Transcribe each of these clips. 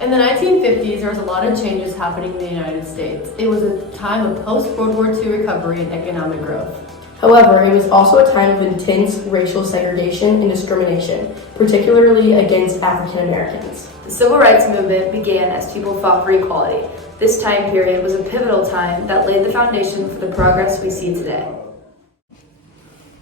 In the 1950s, there was a lot of changes happening in the United States. It was a time of post-World War II recovery and economic growth. However, it was also a time of intense racial segregation and discrimination, particularly against African Americans. The Civil Rights Movement began as people fought for equality. This time period was a pivotal time that laid the foundation for the progress we see today.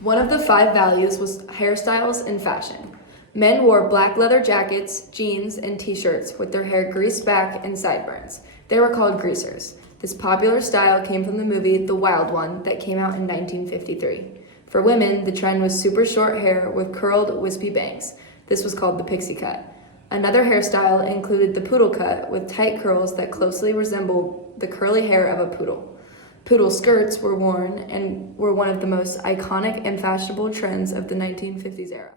One of the 5 values was hairstyles and fashion. Men wore black leather jackets, jeans, and t-shirts with their hair greased back and sideburns. They were called greasers. This popular style came from the movie The Wild One that came out in 1953. For women, the trend was super short hair with curled, wispy bangs. This was called the pixie cut. Another hairstyle included the poodle cut with tight curls that closely resembled the curly hair of a poodle. Poodle skirts were worn and were one of the most iconic and fashionable trends of the 1950s era.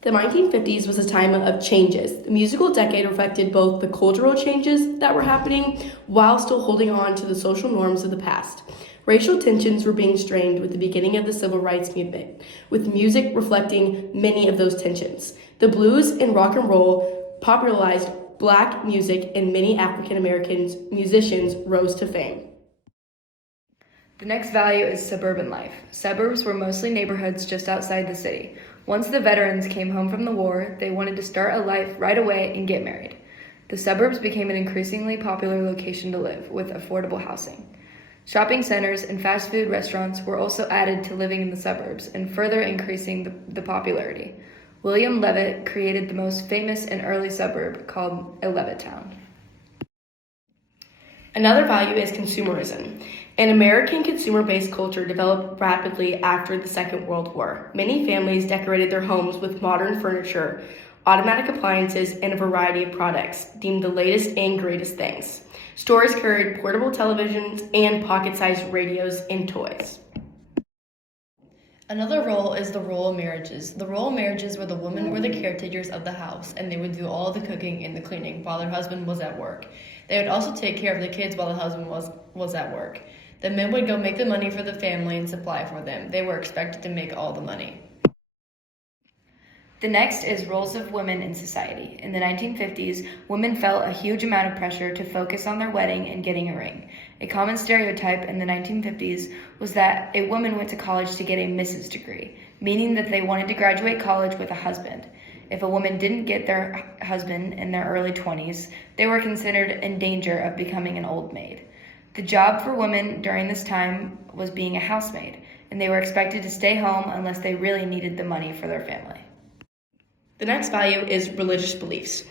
The 1950s was a time of changes. The musical decade reflected both the cultural changes that were happening while still holding on to the social norms of the past. Racial tensions were being strained with the beginning of the Civil Rights Movement, with music reflecting many of those tensions. The blues and rock and roll popularized Black music, and many African American musicians rose to fame. The next value is suburban life. Suburbs were mostly neighborhoods just outside the city. Once the veterans came home from the war, they wanted to start a life right away and get married. The suburbs became an increasingly popular location to live, with affordable housing. Shopping centers and fast food restaurants were also added to living in the suburbs and further increasing the popularity. William Levitt created the most famous and early suburb called a Levittown. Another value is consumerism. An American consumer-based culture developed rapidly after the Second World War. Many families decorated their homes with modern furniture, automatic appliances, and a variety of products deemed the latest and greatest things. Stores carried portable televisions and pocket-sized radios and toys. Another role is the role of marriages. The role of marriages where the women were the caretakers of the house and they would do all the cooking and the cleaning while their husband was at work. They would also take care of the kids while the husband was at work. The men would go make the money for the family and supply for them. They were expected to make all the money. The next is roles of women in society. In the 1950s, women felt a huge amount of pressure to focus on their wedding and getting a ring. A common stereotype in the 1950s was that a woman went to college to get a Mrs. degree, meaning that they wanted to graduate college with a husband. If a woman didn't get their husband in their early 20s, they were considered in danger of becoming an old maid. The job for women during this time was being a housemaid, and they were expected to stay home unless they really needed the money for their family. The next value is religious beliefs.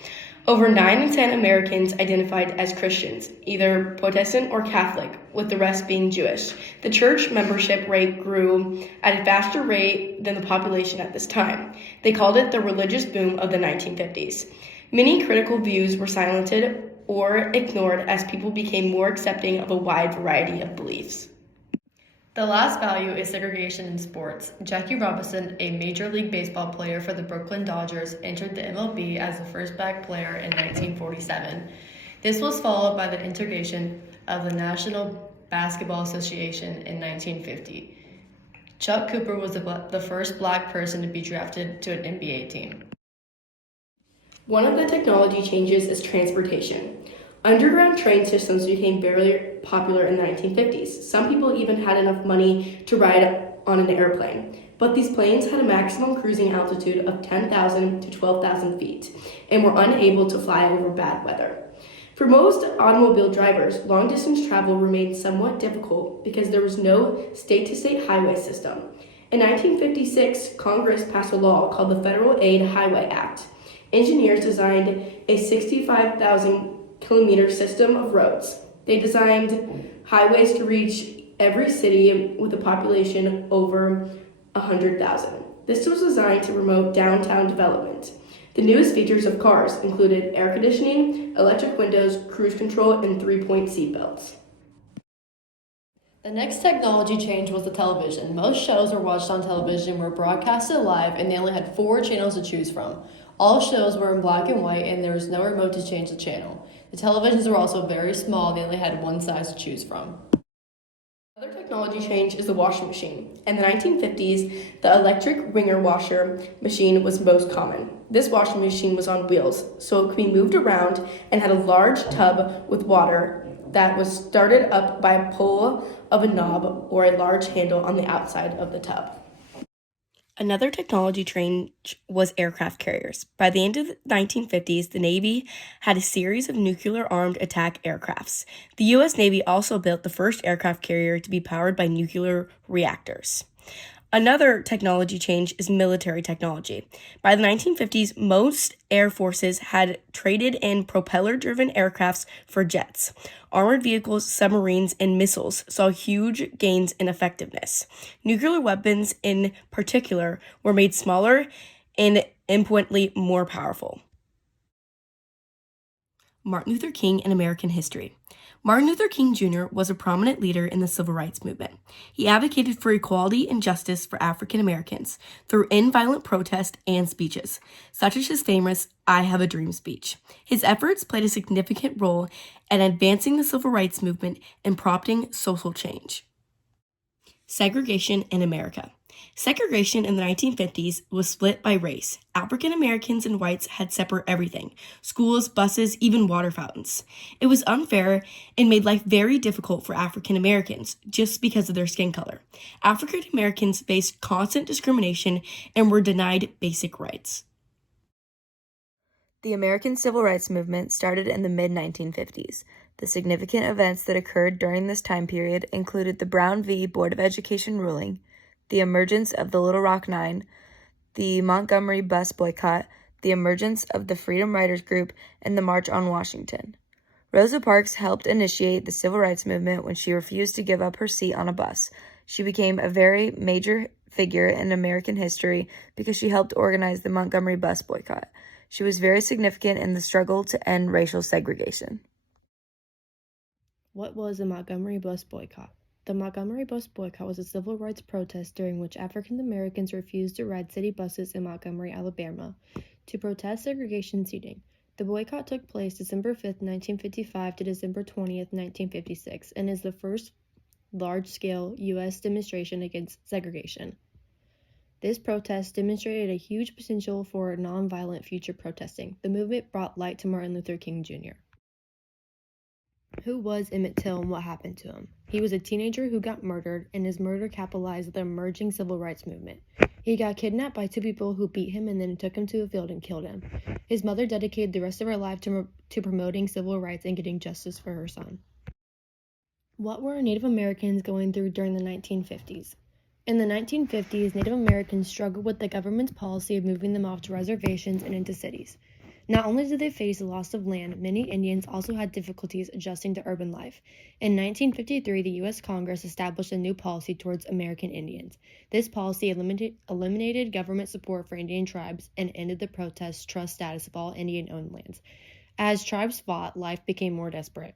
Over 9 in 10 Americans identified as Christians, either Protestant or Catholic, with the rest being Jewish. The church membership rate grew at a faster rate than the population at this time. They called it the religious boom of the 1950s. Many critical views were silenced or ignored as people became more accepting of a wide variety of beliefs. The last value is segregation in sports. Jackie Robinson, a Major League Baseball player for the Brooklyn Dodgers, entered the MLB as the first black player in 1947. This was followed by the integration of the National Basketball Association in 1950. Chuck Cooper was the first black person to be drafted to an NBA team. One of the technology changes is transportation. Underground train systems became very popular in the 1950s. Some people even had enough money to ride on an airplane. But these planes had a maximum cruising altitude of 10,000 to 12,000 feet and were unable to fly over bad weather. For most automobile drivers, long-distance travel remained somewhat difficult because there was no state-to-state highway system. In 1956, Congress passed a law called the Federal Aid Highway Act. Engineers designed a 65,000-kilometer system of roads. They designed highways to reach every city with a population over 100,000. This was designed to promote downtown development. The newest features of cars included air conditioning, electric windows, cruise control, and 3-point seatbelts. The next technology change was the television. Most shows were watched on television were broadcasted live and they only had 4 channels to choose from. All shows were in black and white and there was no remote to change the channel. The televisions were also very small, they only had one size to choose from. Another technology change is the washing machine. In the 1950s, the electric wringer washer machine was most common. This washing machine was on wheels, so it could be moved around and had a large tub with water that was started up by a pull of a knob or a large handle on the outside of the tub. Another technology change was aircraft carriers. By the end of the 1950s, the Navy had a series of nuclear-armed attack aircrafts. The U.S. Navy also built the first aircraft carrier to be powered by nuclear reactors. Another technology change is military technology. By the 1950s, most air forces had traded in propeller-driven aircrafts for jets. Armored vehicles, submarines, and missiles saw huge gains in effectiveness. Nuclear weapons, in particular, were made smaller and infinitely more powerful. Martin Luther King in American history. Martin Luther King Jr. was a prominent leader in the civil rights movement. He advocated for equality and justice for African Americans through nonviolent protest and speeches, such as his famous I Have a Dream speech. His efforts played a significant role in advancing the civil rights movement and prompting social change. Segregation in America. Segregation in the 1950s was split by race. African Americans and whites had separate everything: schools, buses, even water fountains. It was unfair and made life very difficult for African Americans just because of their skin color. African Americans faced constant discrimination and were denied basic rights. The American Civil Rights Movement started in the mid-1950s. The significant events that occurred during this time period included the Brown v. Board of Education ruling, the emergence of the Little Rock Nine, the Montgomery bus boycott, the emergence of the Freedom Riders group, and the March on Washington. Rosa Parks helped initiate the civil rights movement when she refused to give up her seat on a bus. She became a very major figure in American history because she helped organize the Montgomery bus boycott. She was very significant in the struggle to end racial segregation. What was the Montgomery bus boycott? The Montgomery bus boycott was a civil rights protest during which African Americans refused to ride city buses in Montgomery, Alabama, to protest segregation seating. The boycott took place December 5, 1955 to December 20, 1956, and is the first large-scale U.S. demonstration against segregation. This protest demonstrated a huge potential for nonviolent future protesting. The movement brought light to Martin Luther King Jr. Who was Emmett Till and what happened to him? He was a teenager who got murdered, and his murder capitalized the emerging civil rights movement. He got kidnapped by two people who beat him and then took him to a field and killed him. His mother dedicated the rest of her life to promoting civil rights and getting justice for her son. What were Native Americans going through during the 1950s? In the 1950s, Native Americans struggled with the government's policy of moving them off to reservations and into cities. Not only did they face the loss of land, many Indians also had difficulties adjusting to urban life. In 1953, the U.S. Congress established a new policy towards American Indians. This policy eliminated government support for Indian tribes and ended the protest trust status of all Indian-owned lands. As tribes fought, life became more desperate.